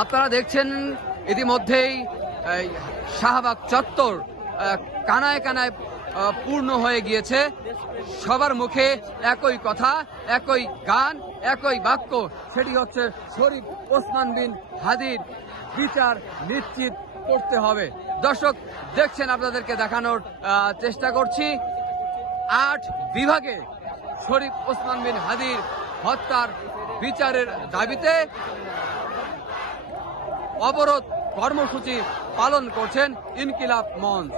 আপনারা দেখছেন ইতিমধ্যেই শাহবাগ চত্বর কানায় কানায় পূর্ণ হয়ে গিয়েছে। সবার মুখে একই কথা, একই গান, একই বাক্য, সেটি হচ্ছে শরীফ ওসমান বিন হাদির বিচার নিশ্চিত করতে হবে। দর্শক দেখছেন, আপনাদেরকে দেখানোর চেষ্টা করছি 8 বিভাগে শরীফ ওসমান বিন হাদির হত্যার বিচারের দাবিতে অবরোধ কর্মসূচি পালন করছেন ইনকিলাব মঞ্চ।